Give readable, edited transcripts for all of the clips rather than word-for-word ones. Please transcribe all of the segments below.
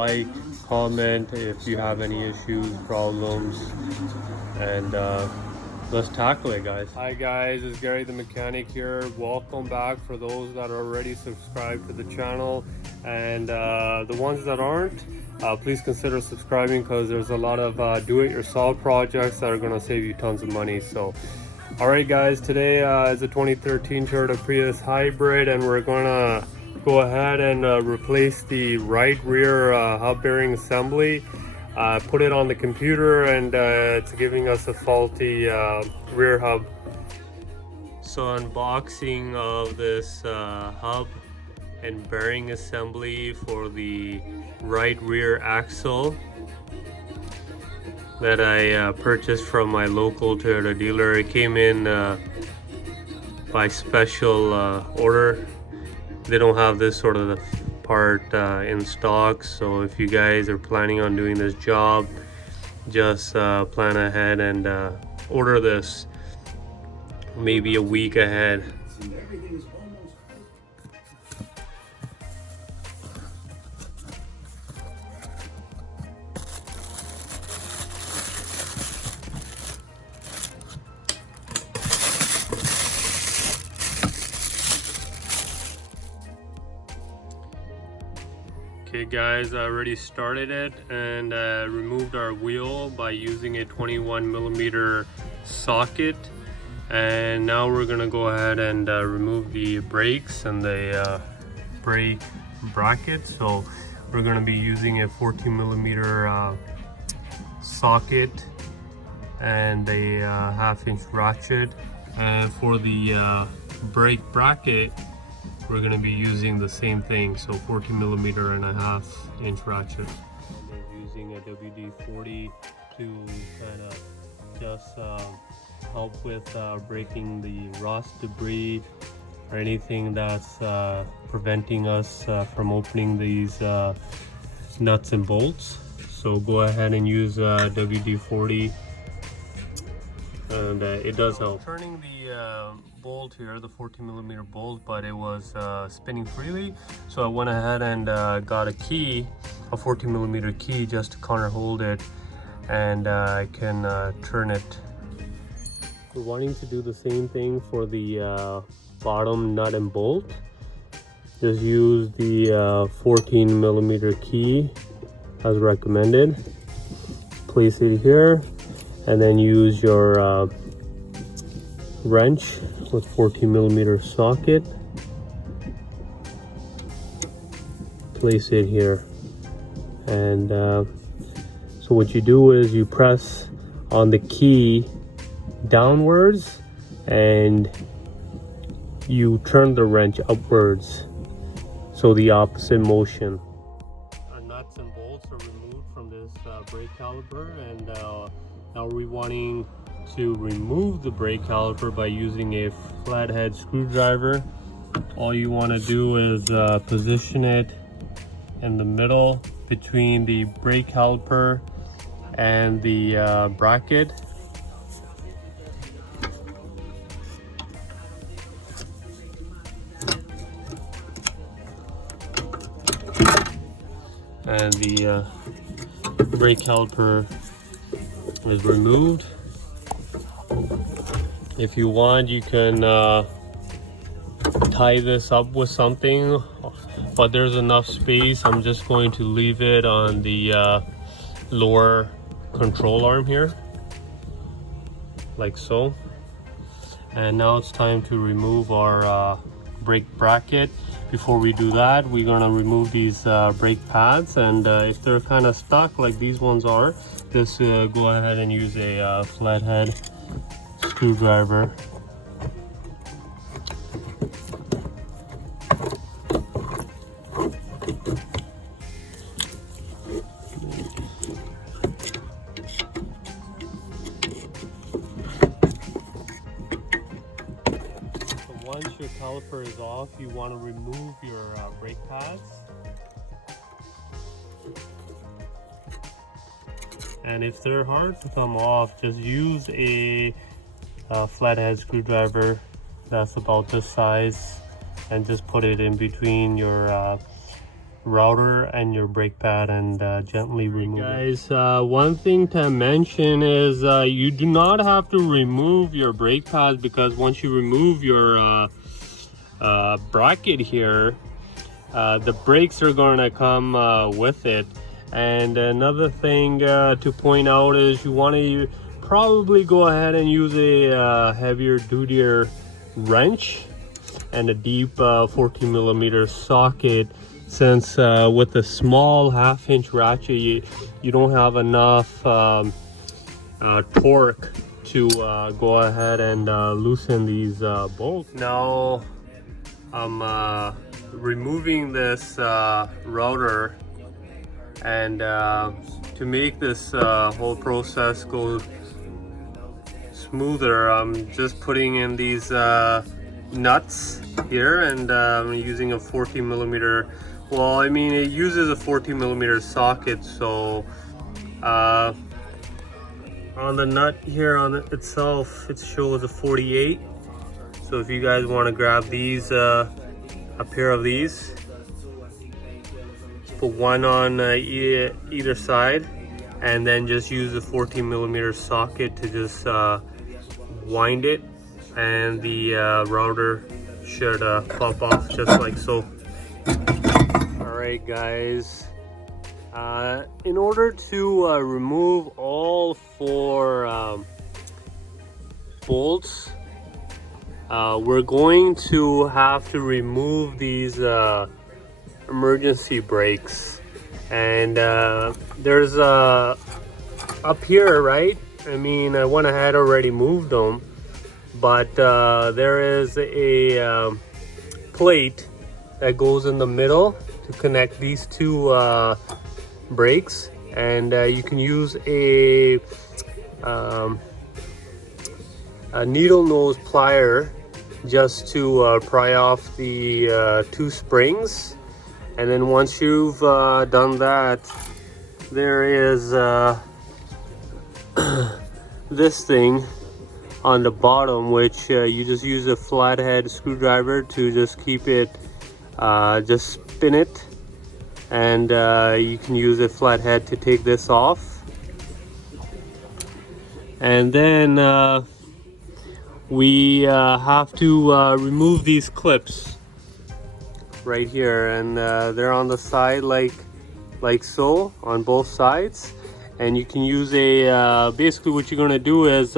like, comment if you have any issues, problems, and let's tackle it, guys. Hi guys, it's Gary the mechanic here. Welcome back for those that are already subscribed to the channel, and the ones that aren't, please consider subscribing, because there's a lot of do-it-yourself projects that are going to save you tons of money. So alright guys, today is a 2013 Toyota Prius hybrid, and we're going to go ahead and replace the right rear hub bearing assembly. Put it on the computer, and it's giving us a faulty rear hub. So unboxing of this hub and bearing assembly for the right rear axle that I purchased from my local Toyota dealer. It came in by special order. They don't have this sort of part in stock, so if you guys are planning on doing this job, just plan ahead and order this maybe a week ahead. Okay guys, I already started it and removed our wheel by using a 21mm socket, and now we're gonna go ahead and remove the brakes and the brake bracket. So we're gonna be using a 14mm socket and a 1/2-inch ratchet, and for the brake bracket we're going to be using the same thing, so 14mm and a 1/2-inch ratchet. I'm using a WD-40 to kind of just help with breaking the rust, debris, or anything that's preventing us from opening these nuts and bolts. So go ahead and use WD-40, and it does help. Turning the bolt here, the 14mm bolt, but it was spinning freely, so I went ahead and got a key, a 14mm key, just to counter hold it, and I can turn it. We're wanting to do the same thing for the bottom nut and bolt. Just use the 14mm key as recommended. Place it here, and then use your wrench with 14mm socket. Place it here, and so what you do is you press on the key downwards and you turn the wrench upwards, so the opposite motion. Our nuts and bolts are removed from this brake caliper, and now we're wanting to remove the brake caliper by using a flathead screwdriver. All you want to do is position it in the middle between the brake caliper and the bracket. And the brake caliper is removed. If you want, you can tie this up with something, but there's enough space. I'm just going to leave it on the lower control arm here, like so. And now it's time to remove our brake bracket. Before we do that, we're gonna remove these brake pads, and if they're kind of stuck like these ones are, just go ahead and use a flathead screwdriver. Once your caliper is off, you want to remove your brake pads. And if they're hard to come off, just use a flathead screwdriver that's about this size, and just put it in between your router and your brake pad and gently remove it. Guys, one thing to mention is you do not have to remove your brake pads, because once you remove your bracket here, the brakes are going to come with it. And another thing to point out is you want to probably go ahead and use a heavier dutier wrench and a deep 14 millimeter socket, since with a small 1/2-inch ratchet you don't have enough torque to go ahead and loosen these bolts. Now I'm removing this router, and to make this whole process go smoother, I'm just putting in these nuts here, and I'm using a 14 millimeter. Well, I mean, it uses a 14 millimeter socket, so on the nut here on it itself, it shows a 48. So if you guys want to grab these, a pair of these, put one on either side, and then just use the 14 millimeter socket to just wind it, and the router should pop off just like so. Alright guys, in order to remove all 4 bolts, we're going to have to remove these emergency brakes. And there's up here, right? I mean, I went ahead already moved them, but there is a plate that goes in the middle to connect these 2 brakes, and you can use a needle nose plier just to pry off the 2 springs. And then once you've done that, there is this thing on the bottom, which you just use a flathead screwdriver to just keep it, just spin it, and you can use a flathead to take this off. And then we have to remove these clips right here, and they're on the side like so on both sides. And you can use a basically what you're going to do is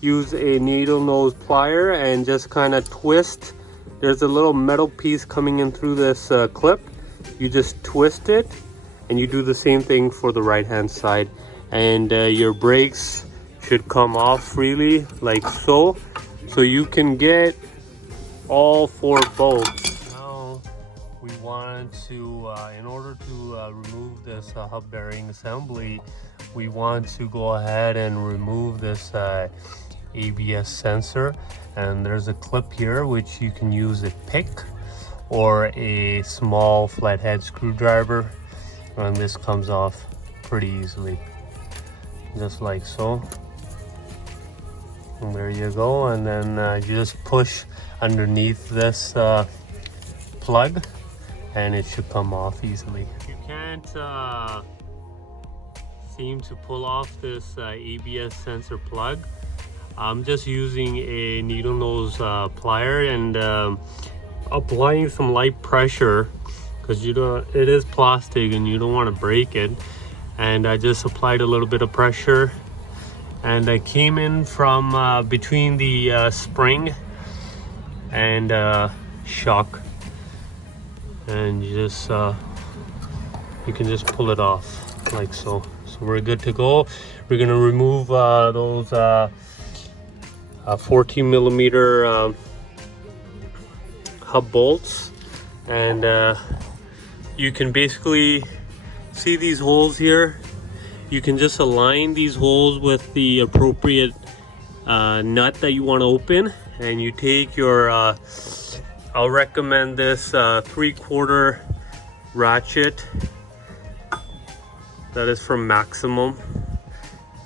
use a needle nose plier and just kind of twist. There's a little metal piece coming in through this clip. You just twist it, and you do the same thing for the right hand side, and your brakes should come off freely like so, so you can get all 4 bolts. Now we want to, in order to remove this hub bearing assembly, we want to go ahead and remove this ABS sensor. And there's a clip here which you can use a pick or a small flathead screwdriver, and this comes off pretty easily, just like so. And there you go. And then you just push underneath this plug, and it should come off easily. You can't seem to pull off this ABS sensor plug. I'm just using a needle nose plier and applying some light pressure, because it is plastic and you don't want to break it. And I just applied a little bit of pressure, and I came in from between the spring and shock, and you can just pull it off like so. So we're good to go. We're gonna remove those 14 millimeter hub bolts, and you can basically see these holes here. You can just align these holes with the appropriate nut that you want to open, and you take your I'll recommend this 3/4 ratchet that is from Maximum,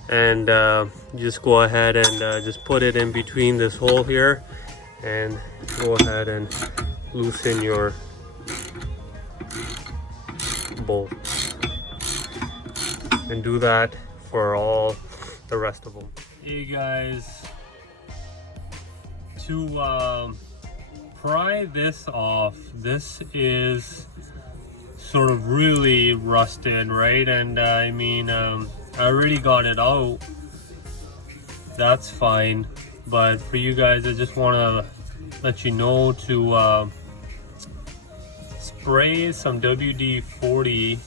and you just go ahead and just put it in between this hole here, and go ahead and loosen your bolt, and do that for all the rest of them. Hey guys, to pry this off, this is sort of really rusted, right? And I mean, I already got it out, that's fine, but for you guys, I just want to let you know to spray some WD-40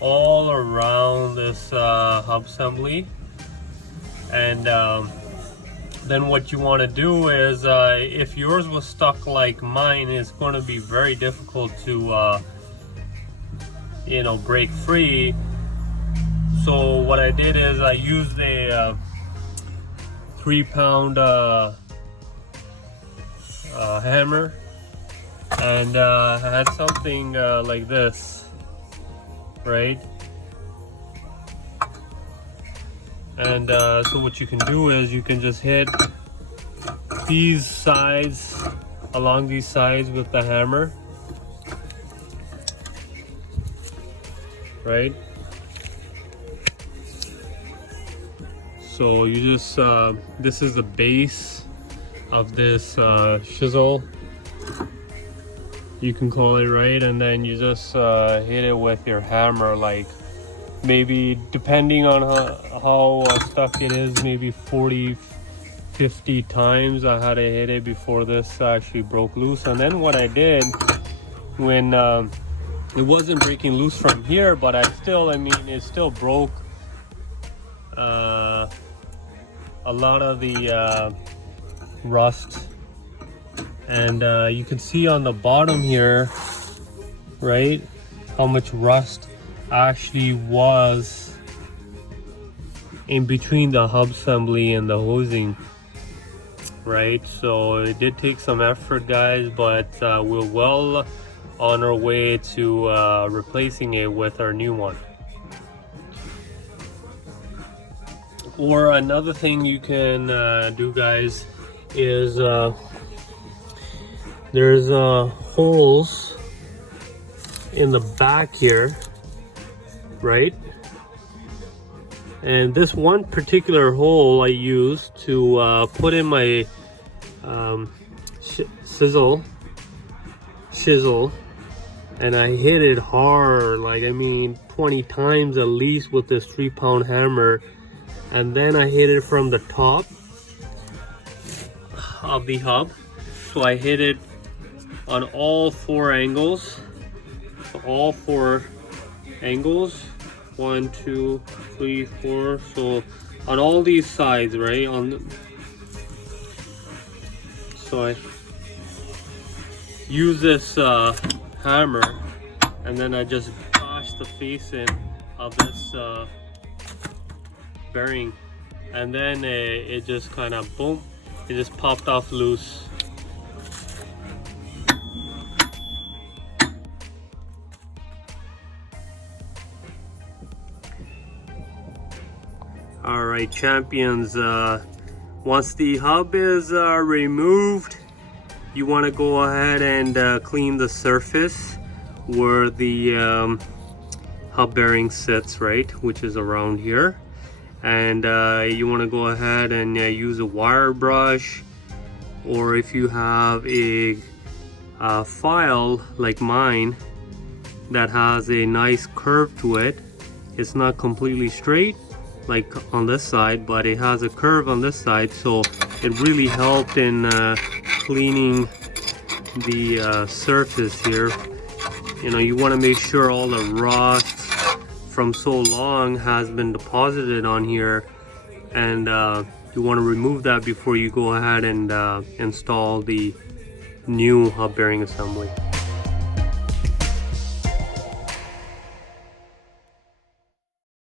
all around this hub assembly. And then what you want to do is, if yours was stuck like mine, it's going to be very difficult to you know, break free. So what I did is I used a 3-pound hammer, and I had something like this, right? And so what you can do is you can just hit these sides, along these sides with the hammer, right? So you just, this is the base of this chisel, you can call it, right? And then you just hit it with your hammer, like maybe, depending on how stuck it is, maybe 40-50 times. I had to hit it before this actually broke loose. And then what I did, when it wasn't breaking loose from here, but I mean, it still broke a lot of the rust. And you can see on the bottom here, right, how much rust actually was in between the hub assembly and the hosing, right? So it did take some effort, guys, but we're well on our way to replacing it with our new one. Or another thing you can do, guys, is there's holes in the back here, right? And this one particular hole I used to put in my chisel, and I hit it hard, like, I mean 20 times at least with this 3-pound hammer. And then I hit it from the top of the hub, so I hit it on all 4 angles, all 4 angles, 1, 2, 3, 4, so on all these sides, right? So I use this hammer, and then I just bash the face in of this bearing, and then it just kind of boom, it just popped off loose. All right, champions, once the hub is removed, you want to go ahead and clean the surface where the hub bearing sits, right, which is around here. And you want to go ahead and use a wire brush, or if you have a file like mine that has a nice curve to it, it's not completely straight like on this side, but it has a curve on this side, so it really helped in cleaning the surface here. You know, you want to make sure all the rust from so long has been deposited on here, and you want to remove that before you go ahead and install the new hub bearing assembly.